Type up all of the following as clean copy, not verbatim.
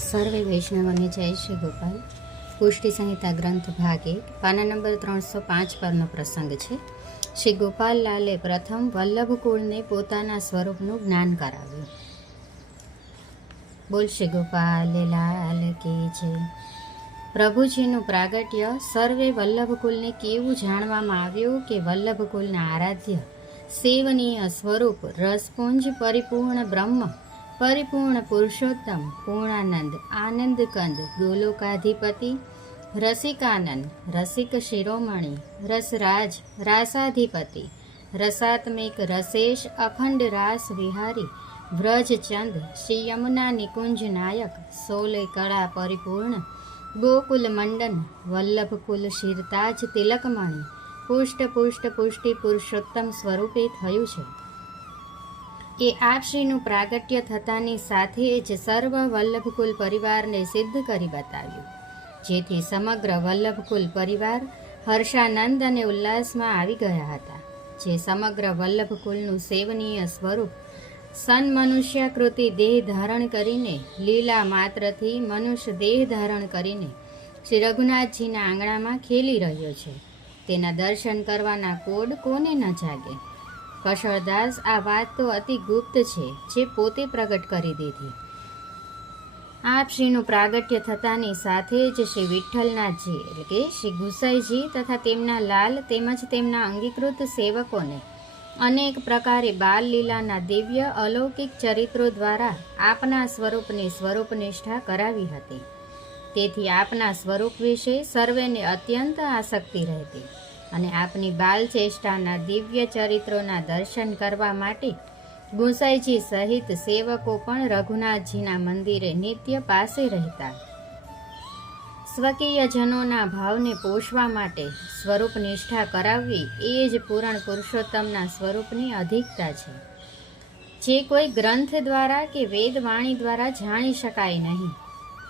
સર્વે વૈષ્ણવને જય શ્રી ગોપાલ. પુષ્ટિ સંહિતા ગ્રંથ ભાગ 1 પાના નંબર 305 પરનો પ્રસંગ છે. શ્રી ગોપાલ લાલે પ્રથમ વલ્લભ કુળને પોતાના સ્વરૂપનું જ્ઞાન કરાવ્યું. બોલ શ્રી ગોપાલ લાલ કી જય. પ્રભુજીનું પ્રાગટ્ય સર્વે વલ્લભ કુલને કેવું જાણવામાં આવ્યું કે વલ્લભ કુલના આરાધ્ય સેવનીય સ્વરૂપ રસપુંજ પરિપૂર્ણ બ્રહ્મ પરિપૂર્ણ પુરુષોત્તમ પૂર્ણાનંદ આનંદ કંદ ગોલોકાધિપતિ રસિકાનંદ રસિક શિરોમણી રસરાજ રાસાધિપતિ રસાત્મિક રસેશ અખંડ રાસ વિહારી વ્રજચંદ શ્રી યમુના નિકુંજ નાયક સોલે કળા પરિપૂર્ણ ગોકુલ મંડન વલ્લભ કુલ શિરતાજ તિલકમણી પુષ્ટ પુષ્ટ પુષ્ટિ પુરુષોત્તમ સ્વરૂપે થયું છે. એ આપશ્રીનું પ્રાગટ્ય થતાની સાથે જ સર્વ વલ્લભકુલ પરિવારને સિદ્ધ કરી બતાવ્યું, જેથી સમગ્ર વલ્લભકુલ પરિવાર હર્ષાનંદ અને ઉલ્લાસમાં આવી ગયા હતા. જે સમગ્ર વલ્લભકુલનું સેવનીય સ્વરૂપ સન્મનુષ્યાકૃતિ દેહ ધારણ કરીને લીલા માત્રથી મનુષ્ય દેહ ધારણ કરીને શ્રી રઘુનાથજીના આંગણામાં ખેલી રહ્યો છે, તેના દર્શન કરવાના કોડ કોને ન જાગે. કશળદાસ આ વાત તો અતિ ગુપ્ત છે, જે પોતે પ્રગટ કરી દીધી. આપશ્રીનું પ્રાગટ્ય થતાની સાથે જ શ્રી વિઠ્ઠલનાથજી એટલે કે શ્રી ગુસાઈજી તથા તેમના લાલ તેમજ તેમના અંગીકૃત સેવકોને અનેક પ્રકારે બાલ લીલાના દિવ્ય અલૌકિક ચરિત્રો દ્વારા આપના સ્વરૂપની સ્વરૂપનિષ્ઠા કરાવી હતી. તેથી આપના સ્વરૂપ વિશે સર્વેને અત્યંત આસક્તિ રહેતી અને આપની બાલચેષ્ટાના દિવ્ય ચરિત્રોના દર્શન કરવા માટે ગુસાઈજી સહિત સેવકો પણ રઘુનાથજીના મંદિરે નિત્ય પાસે રહેતા. સ્વકીય જનોના ભાવને પોષવા માટે સ્વરૂપ નિષ્ઠા કરાવવી એ જ પૂરણ પુરુષોત્તમના સ્વરૂપની અધિકતા છે, જે કોઈ ગ્રંથ દ્વારા કે વેદવાણી દ્વારા જાણી શકાય નહીં.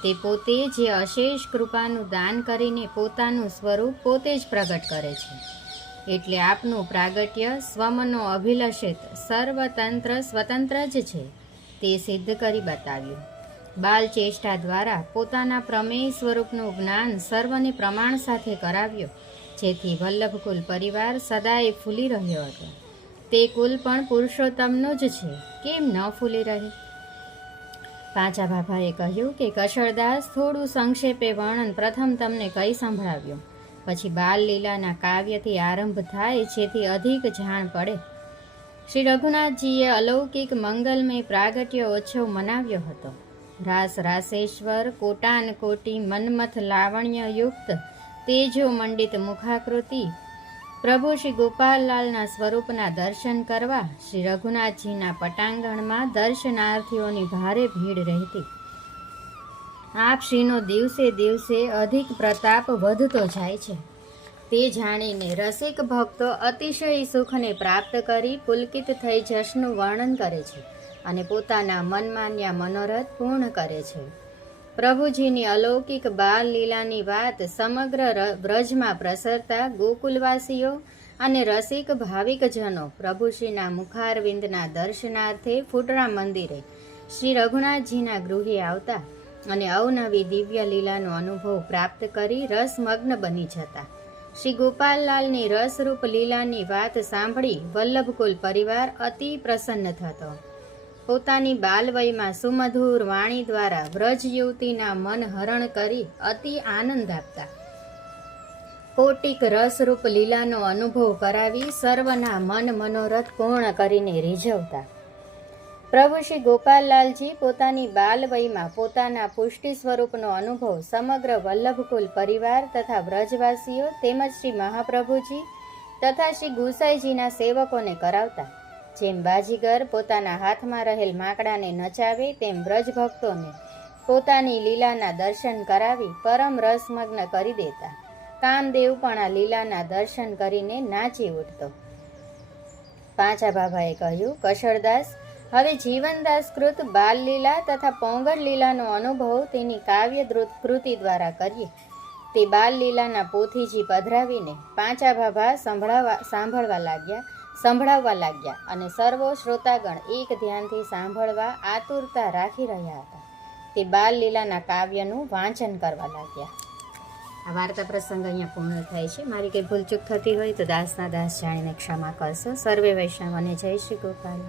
તે પોતે જે અશેષ કૃપાનું દાન કરીને પોતાનું સ્વરૂપ પોતે જ પ્રગટ કરે છે. એટલે આપનું પ્રાગટ્ય સ્વમનો અભિલષિત સર્વતંત્ર સ્વતંત્ર જ છે, તે સિદ્ધ કરી બતાવ્યું. બાલચેષ્ટા દ્વારા પોતાના પ્રમેય સ્વરૂપનું જ્ઞાન સર્વને પ્રમાણ સાથે કરાવ્યો, જેથી વલ્લભકુલ પરિવાર સદાય ફૂલી રહ્યો હતો. તે કુલ પણ પુરુષોત્તમનો જ છે, કેમ ન ફૂલી રહે. પાંચા બાભાએ કહ્યું કે કશળદાસ થોડું સંક્ષેપે વર્ણન પ્રથમ તમને કહી સંભળાવ્યું, પછી બાલ લીલાના કાવ્યથી આરંભ થાય, જેથી અધિક જાણ પડે. શ્રી રઘુનાથજીએ અલૌકિક મંગલમય પ્રાગટ્યોત્સવ મનાવ્યો હતો. રાસ રાસેશ્વર કોટાન કોટી મન્મથ લાવણ્યયુક્ત તેજો મંડિત મુખાકૃતિ પ્રભુ શ્રી ગોપાલલાલના સ્વરૂપના દર્શન કરવા શ્રી રઘુનાથજીના પટાંગણમાં દર્શનાર્થીઓની ભારે ભીડ રહેતી. આપ શ્રીનો દિવસે દિવસે અધિક પ્રતાપ વધતો જાય છે, તે જાણીને રસિક ભક્તો અતિશય સુખને પ્રાપ્ત કરી પુલકિત થઈ જશનું વર્ણન કરે છે અને પોતાના મનમાન્યા મનોરથ પૂર્ણ કરે છે. પ્રભુજીની અલૌકિક બાલ લીલાની વાત સમગ્ર બ્રજમાં પ્રસરતા ગોકુલવાસીઓ અને રસિક ભાવિકજનો પ્રભુશ્રીના મુખારવિંદના દર્શનાર્થે ફૂટરા મંદિરે શ્રી રઘુનાથજીના ગૃહે આવતા અને અવનવી દિવ્ય લીલાનો અનુભવ પ્રાપ્ત કરી રસમગ્ન બની જતા. શ્રી ગોપાલલાલની રસરૂપ લીલાની વાત સાંભળી વલ્લભકુલ પરિવાર અતિ પ્રસન્ન થતો. પોતાની બાલવયમાં સુમધુર વાણી દ્વારા વ્રજ યુવતીના મન હરણ કરી અતિ આનંદ આપતા. કોટિક રસરૂપ લીલાનો અનુભવ કરાવી સર્વના મન મનોરથ પૂર્ણ કરીને રીઝવતા. પ્રભુ શ્રી ગોપાલલાલજી પોતાની બાલવયમાં પોતાના પુષ્ટિ સ્વરૂપનો અનુભવ સમગ્ર વલ્લભકુલ પરિવાર તથા વ્રજવાસીઓ તેમજ શ્રી મહાપ્રભુજી તથા શ્રી ગુસાઈજીના સેવકોને કરાવતા. જેમ બાજીગર પોતાના હાથમાં રહેલ માકડાને નચાવે, તેમ વ્રજભક્તોને પોતાની લીલાના દર્શન કરાવી પરમ રસમગ્ન કરી દેતા. કામદેવ પણ આ લીલાના દર્શન કરીને નાચી ઉઠતો. પાંચા બાબાએ કહ્યું, કશળદાસ, હવે જીવનદાસકૃત બાલ લીલા તથા પોંગળ લીલાનો અનુભવ તેની કાવ્ય કૃતિ દ્વારા કરીએ. તે બાલ લીલાના પોથીજી પધરાવીને પાંચા બાબા સંભળાવવા લાગ્યા અને સર્વો શ્રોતાગણ એક ધ્યાનથી સાંભળવા આતુરતા રાખી રહ્યા હતા. તે બાલ લીલાના કાવ્યનું વાંચન કરવા લાગ્યા. આ વાર્તા પ્રસંગ અહીંયા પૂર્ણ થાય છે. મારી કંઈ ભૂલચૂક થતી હોય તો દાસના દાસ જાણીને ક્ષમા કરશો. સર્વે વૈષ્ણવને જય શ્રી ગોપાલ.